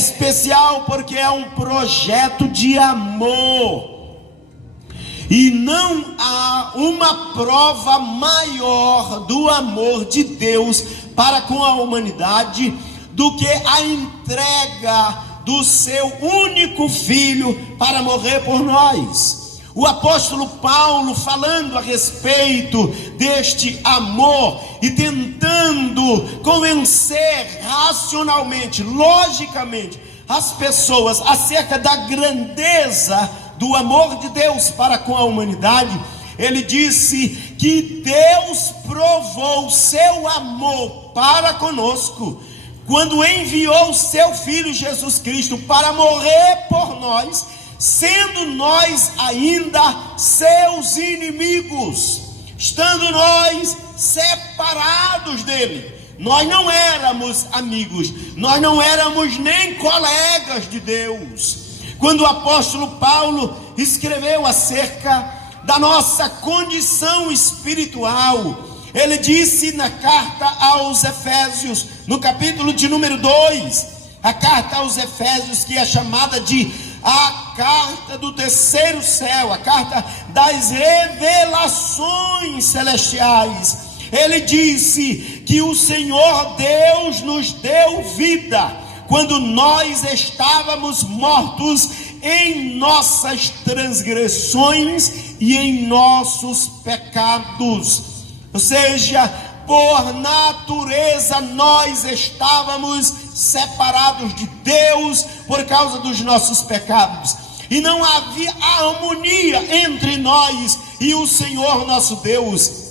especial porque é um projeto de amor. E não há uma prova maior do amor de Deus para com a humanidade do que a entrega do seu único filho para morrer por nós. O apóstolo Paulo, falando a respeito deste amor e tentando convencer racionalmente, logicamente, as pessoas acerca da grandeza do amor de Deus para com a humanidade, ele disse que Deus provou seu amor para conosco quando enviou o seu Filho Jesus Cristo para morrer por nós, sendo nós ainda seus inimigos, estando nós separados dele. Nós não éramos amigos, nós não éramos nem colegas de Deus. Quando o apóstolo Paulo escreveu acerca da nossa condição espiritual, ele disse na carta aos Efésios, no capítulo de número 2, a carta aos Efésios, que é chamada de a carta do terceiro céu, a carta das revelações celestiais. Ele disse que o Senhor Deus nos deu vida quando nós estávamos mortos em nossas transgressões e em nossos pecados. Ou seja, por natureza nós estávamos separados de Deus por causa dos nossos pecados, e não havia harmonia entre nós e o Senhor nosso Deus.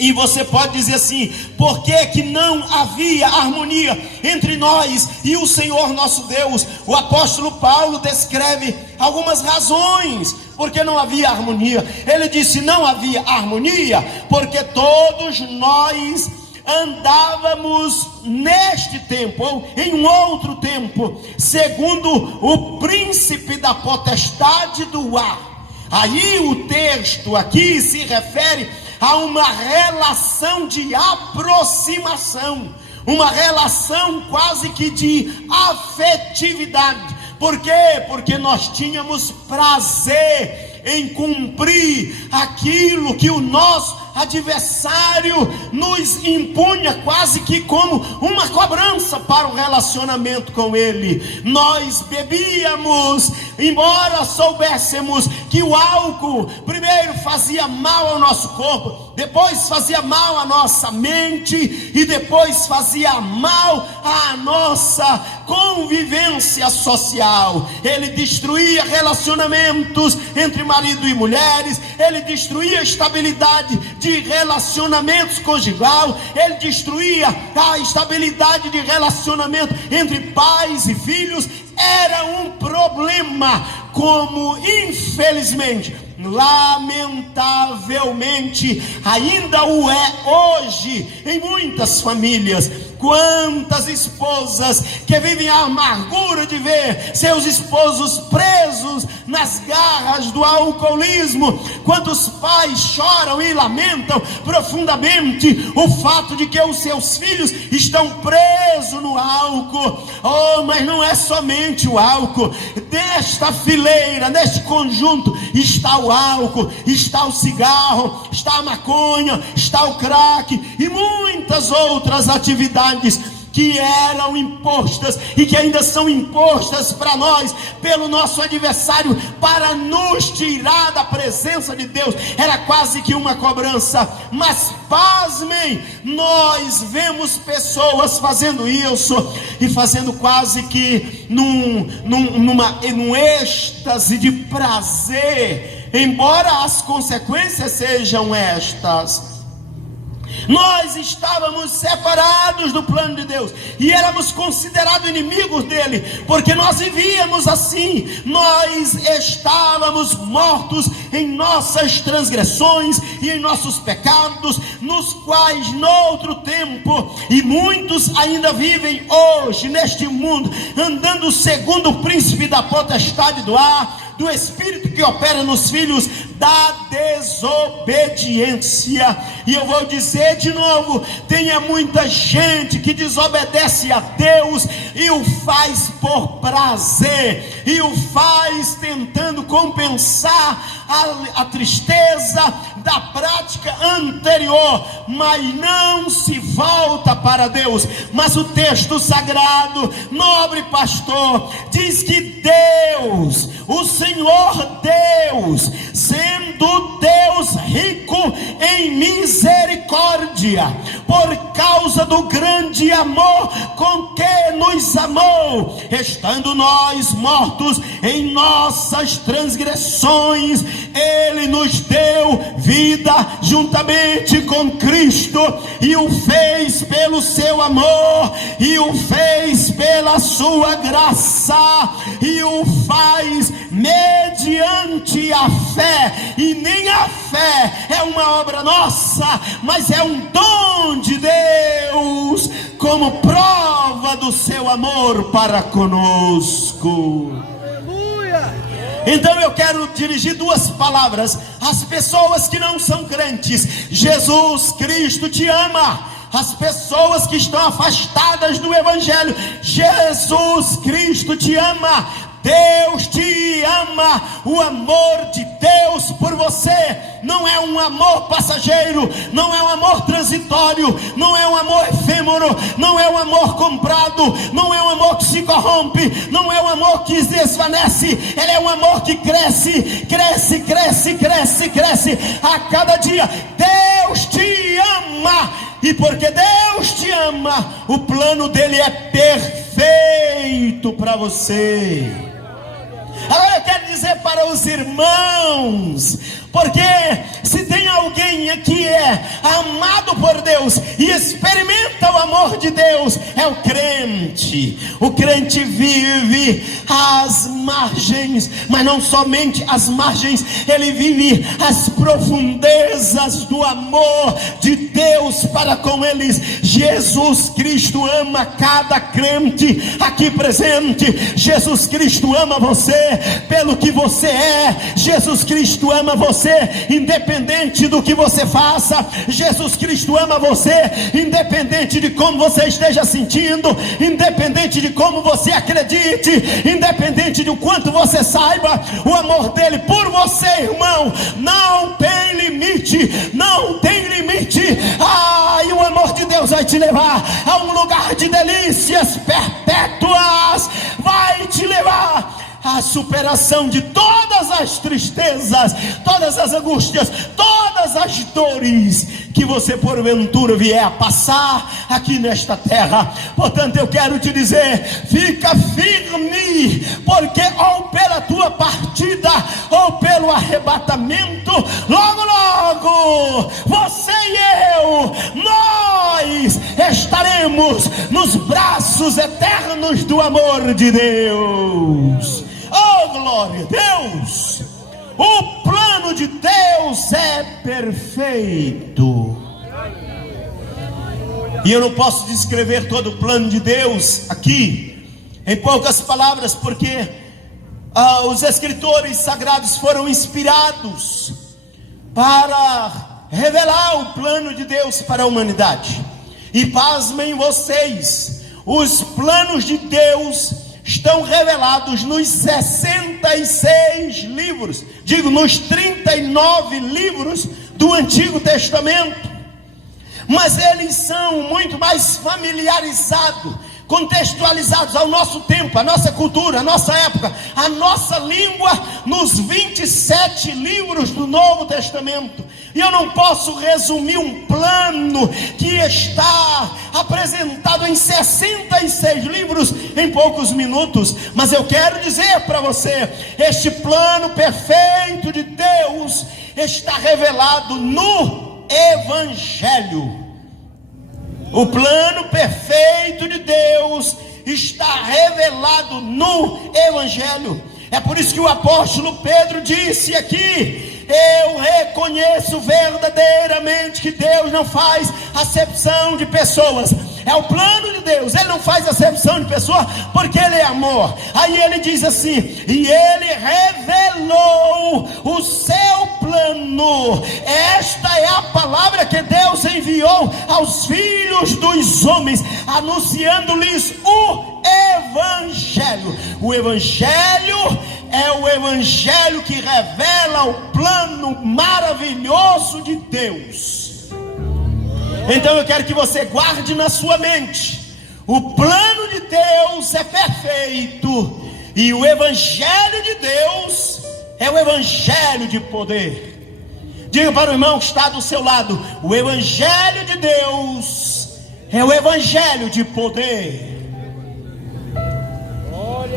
E você pode dizer assim: por que não havia harmonia entre nós e o Senhor nosso Deus? O apóstolo Paulo descreve algumas razões porque não havia harmonia. Ele disse: não havia harmonia porque todos nós andávamos neste tempo, ou em um outro tempo, segundo o príncipe da potestade do ar. Aí o texto aqui se refere a uma relação de aproximação, uma relação quase que de afetividade. Por quê? Porque nós tínhamos prazer em cumprir aquilo que o nosso adversário nos impunha, quase que como uma cobrança para o relacionamento com ele. Nós bebíamos, embora soubéssemos que o álcool primeiro fazia mal ao nosso corpo, depois fazia mal à nossa mente e depois fazia mal à nossa convivência social. Ele destruía relacionamentos entre marido e mulheres, ele destruía a estabilidade de relacionamentos conjugal, ele destruía a estabilidade de relacionamento entre pais e filhos. Era um problema, como infelizmente, lamentavelmente, ainda o é hoje em muitas famílias. Quantas esposas que vivem a amargura de ver seus esposos presos nas garras do alcoolismo. Quantos pais choram e lamentam profundamente o fato de que os seus filhos estão presos no álcool. Oh, mas não é somente o álcool. Nesta fileira, neste conjunto, está o álcool, está o cigarro, está a maconha, está o crack e muitas outras atividades que eram impostas e que ainda são impostas para nós pelo nosso adversário para nos tirar da presença de Deus. Era quase que uma cobrança. Mas pasmem, nós vemos pessoas fazendo isso e fazendo quase que num êxtase de prazer, embora as consequências sejam estas. Nós estávamos separados do plano de Deus e éramos considerados inimigos dele, porque nós vivíamos assim. Nós estávamos mortos em nossas transgressões e em nossos pecados, nos quais noutro tempo, e muitos ainda vivem hoje neste mundo, andando segundo o príncipe da potestade do ar, do espírito que opera nos filhos da desobediência. E eu vou dizer de novo: tenha muita gente que desobedece a Deus e o faz por prazer, e o faz tentando compensar a tristeza da prática anterior, mas não se volta para Deus. Mas o texto sagrado, nobre pastor, diz que Deus, o Senhor Deus, sendo Deus rico em misericórdia, por causa do grande amor com que nos amou, estando nós mortos em nossas transgressões, Ele nos deu vida juntamente com Cristo, e o fez pelo seu amor, e o fez pela sua graça, e o faz mediante a fé. E nem a fé é uma obra nossa, mas é um dom de Deus, como prova do seu amor para conosco. Então eu quero dirigir duas palavras às pessoas que não são crentes. Jesus Cristo te ama. As pessoas que estão afastadas do Evangelho, Jesus Cristo te ama. Deus te ama. O amor de Deus por você não é um amor passageiro, não é um amor transitório, não é um amor efêmero, não é um amor comprado, não é um amor que se corrompe, não é um amor que se desvanece. Ele é um amor que cresce, cresce, cresce, cresce, cresce a cada dia. Deus te ama, e porque Deus te ama, o plano dele é perfeito para você. Agora eu quero dizer para os irmãos, porque se tem alguém que é amado por Deus e experimenta o amor de Deus, é o crente. O crente vive às margens, mas não somente às margens, ele vive as profundezas do amor de Deus para com eles. Jesus Cristo ama cada crente aqui presente. Jesus Cristo ama você pelo que você é. Jesus Cristo ama você independente do que você faça. Jesus Cristo ama você independente de como você esteja sentindo, independente de como você acredite, independente de quanto você saiba. O amor dele por você, irmão, não tem limite, não tem limite. E o amor de Deus vai te levar a um lugar de delícias perpétuas, vai te levar a superação de todas as tristezas, todas as angústias, todas as dores que você porventura vier a passar aqui nesta terra. Portanto eu quero te dizer, fica firme, porque ou pela tua partida ou pelo arrebatamento, logo logo você e eu, nós estaremos nos braços eternos do amor de Deus. Oh, glória a Deus! O plano de Deus é perfeito. E eu não posso descrever todo o plano de Deus aqui em poucas palavras, porque os escritores sagrados foram inspirados para revelar o plano de Deus para a humanidade. E pasmem vocês, os planos de Deus estão revelados nos 66 livros, nos 39 livros do Antigo Testamento. Mas eles são muito mais familiarizados, contextualizados ao nosso tempo, à nossa cultura, à nossa época, à nossa língua, nos 27 livros do Novo Testamento. E eu não posso resumir um plano que está apresentado em 66 livros em poucos minutos, mas eu quero dizer para você, este plano perfeito de Deus está revelado no Evangelho. O plano perfeito de Deus está revelado no Evangelho. É por isso que o apóstolo Pedro disse aqui: eu reconheço verdadeiramente que Deus não faz acepção de pessoas. É o plano de Deus, Ele não faz acepção de pessoa, porque Ele é amor. Aí ele diz assim: e Ele revelou o seu plano. Esta é a palavra que Deus enviou aos filhos dos homens, anunciando-lhes o Evangelho. O Evangelho é o Evangelho que revela o plano maravilhoso de Deus. Então eu quero que você guarde na sua mente: o plano de Deus é perfeito, e o Evangelho de Deus é o Evangelho de poder. Diga para o irmão que está do seu lado: o Evangelho de Deus é o Evangelho de poder.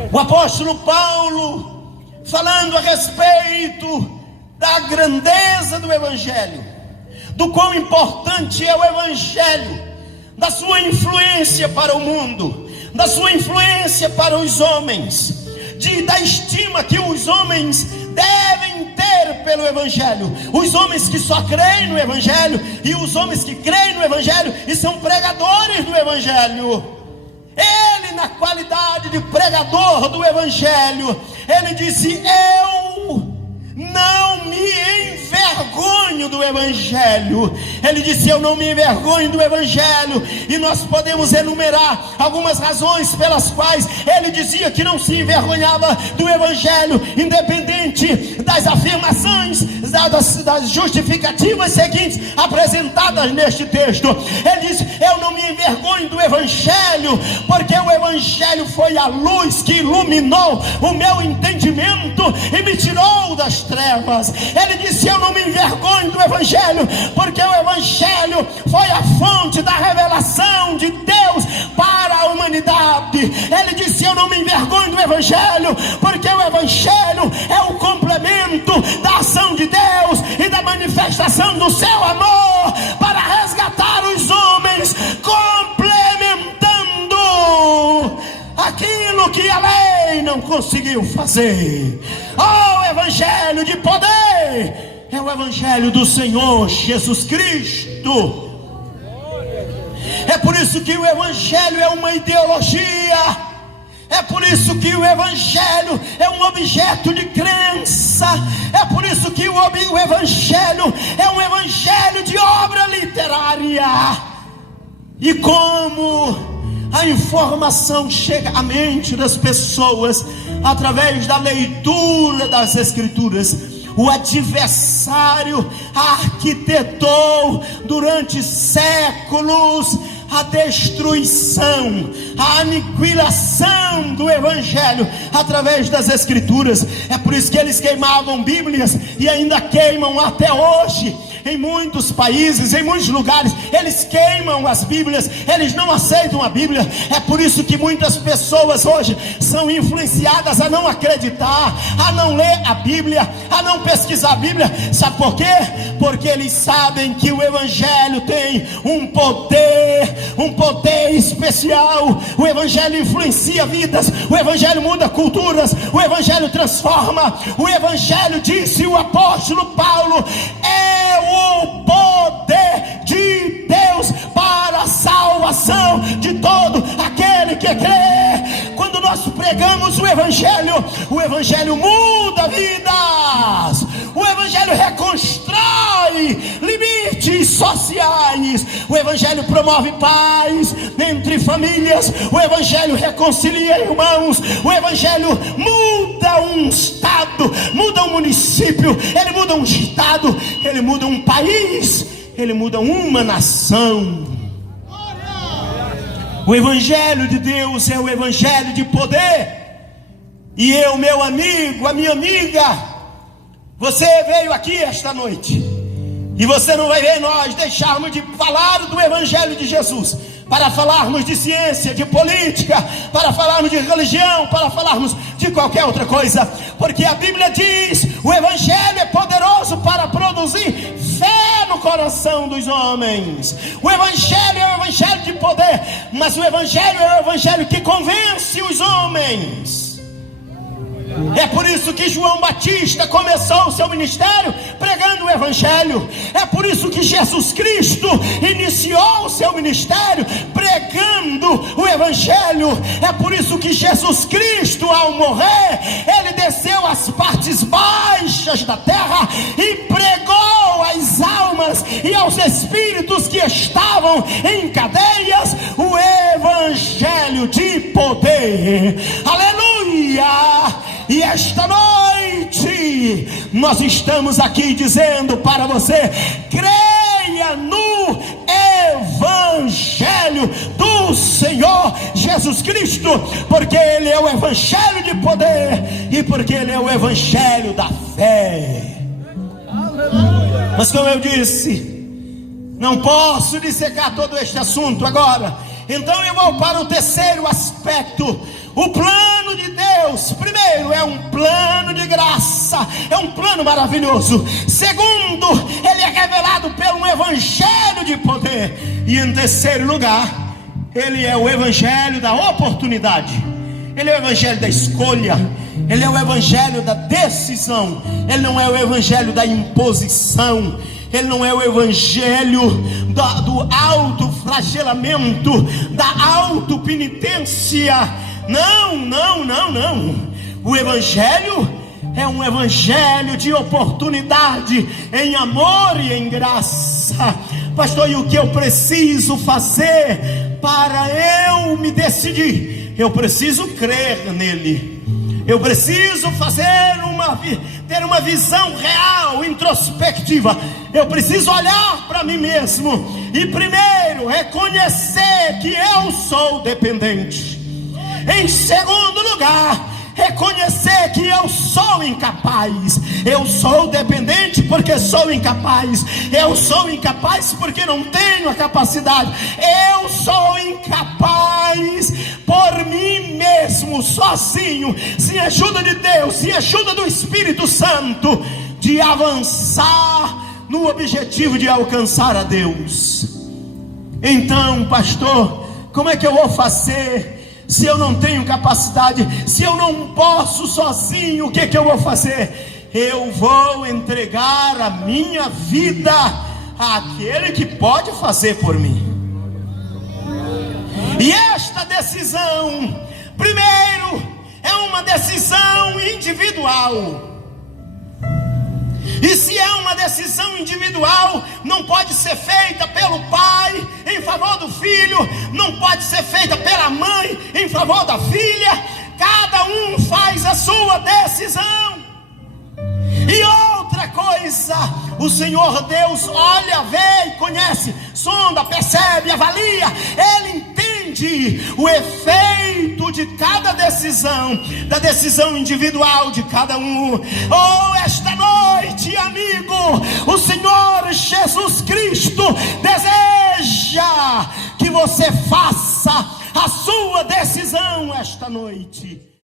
O apóstolo Paulo, falando a respeito da grandeza do Evangelho, do quão importante é o Evangelho, da sua influência para o mundo, da sua influência para os homens, da estima que os homens devem ter pelo Evangelho, os homens que só creem no Evangelho, e os homens que creem no Evangelho e são pregadores do Evangelho. Ele, na qualidade de pregador do Evangelho, ele disse: eu não me envergonho do Evangelho. Ele disse: eu não me envergonho do Evangelho. E nós podemos enumerar algumas razões pelas quais ele dizia que não se envergonhava do Evangelho, independente das afirmações, das justificativas seguintes apresentadas neste texto. Ele disse: eu não me envergonho do Evangelho, porque o Evangelho foi a luz que iluminou o meu entendimento e me tirou das trevas. Ele disse: eu não me envergonho do Evangelho, porque o Evangelho foi a fonte da revelação de Deus para a humanidade. Ele disse: eu não me envergonho do Evangelho, porque o Evangelho é o complemento da ação de Deus e da manifestação do seu amor para resgatar os homens, complementando aquilo que a lei não conseguiu fazer. O Evangelho de poder é o Evangelho do Senhor Jesus Cristo. É por isso que o Evangelho é uma ideologia. É por isso que o Evangelho é um objeto de crença. É por isso que o Evangelho é um Evangelho de obra literária. E como a informação chega à mente das pessoas através da leitura das Escrituras, o adversário arquitetou durante séculos a destruição, a aniquilação do Evangelho através das Escrituras. É por isso que eles queimavam Bíblias e ainda queimam até hoje. Em muitos países, em muitos lugares, eles queimam as Bíblias, eles não aceitam a Bíblia. É por isso que muitas pessoas hoje são influenciadas a não acreditar, a não ler a Bíblia, a não pesquisar a Bíblia. Sabe por quê? Porque eles sabem que o Evangelho tem um poder especial. O Evangelho influencia vidas, o Evangelho muda culturas, o Evangelho transforma. O Evangelho, disse o apóstolo Paulo, é o poder de Deus para a salvação de todo aquele que crê. Quando nós pregamos o Evangelho muda vidas. O Evangelho reconstrói limites sociais. O Evangelho promove paz entre famílias. O Evangelho reconcilia irmãos. O Evangelho muda um estado, muda um município, ele muda um estado, ele muda um país, ele muda uma nação. O Evangelho de Deus é o Evangelho de poder. E eu, meu amigo, a minha amiga, você veio aqui esta noite e você não vai ver nós deixarmos de falar do Evangelho de Jesus para falarmos de ciência, de política, para falarmos de religião, para falarmos de qualquer outra coisa, porque a Bíblia diz: o Evangelho é poderoso para produzir fé no coração dos homens. O Evangelho é o Evangelho de poder, mas o Evangelho é o Evangelho que convence os homens. É por isso que João Batista começou o seu ministério pregando o Evangelho. É por isso que Jesus Cristo iniciou o seu ministério pregando o Evangelho. É por isso que Jesus Cristo, ao morrer, ele desceu às partes baixas da terra e pregou às almas e aos espíritos que estavam em cadeias o Evangelho de poder. Aleluia! E esta noite nós estamos aqui dizendo para você: creia no Evangelho do Senhor Jesus Cristo, porque Ele é o Evangelho de poder e porque Ele é o Evangelho da fé. Mas como eu disse, não posso dissecar todo este assunto agora. Então eu vou para o terceiro aspecto. O plano de Deus, primeiro, é um plano de graça, é um plano maravilhoso. Segundo, ele é revelado pelo Evangelho de poder. E em terceiro lugar, ele é o Evangelho da oportunidade. Ele é o Evangelho da escolha. Ele é o Evangelho da decisão. Ele não é o Evangelho da imposição. Ele não é o Evangelho do autoflagelamento, da autopenitência. Não. O Evangelho é um Evangelho de oportunidade, em amor e em graça. Pastor, e o que eu preciso fazer para eu me decidir? Eu preciso crer nele. Eu preciso ter uma visão real, introspectiva. Eu preciso olhar para mim mesmo e primeiro reconhecer que eu sou dependente. Em segundo lugar, reconhecer que eu sou incapaz. Eu sou dependente porque sou incapaz. Eu sou incapaz porque não tenho a capacidade. Eu sou incapaz por mim mesmo, sozinho, sem ajuda de Deus, sem ajuda do Espírito Santo, de avançar no objetivo de alcançar a Deus. Então, pastor, como é que eu vou fazer? Se eu não tenho capacidade, se eu não posso sozinho, o que eu vou fazer? Eu vou entregar a minha vida àquele que pode fazer por mim. E esta decisão, primeiro, é uma decisão individual. E se é uma decisão individual, não pode ser feita pelo pai em favor do filho, não pode ser feita pela mãe em favor da filha. Cada um faz a sua decisão. E outra coisa, o Senhor Deus olha, vê e conhece, sonda, percebe, avalia. Ele entende o efeito de cada decisão, da decisão individual de cada um. Oh, esta noite, amigo, o Senhor Jesus Cristo deseja que você faça a sua decisão esta noite.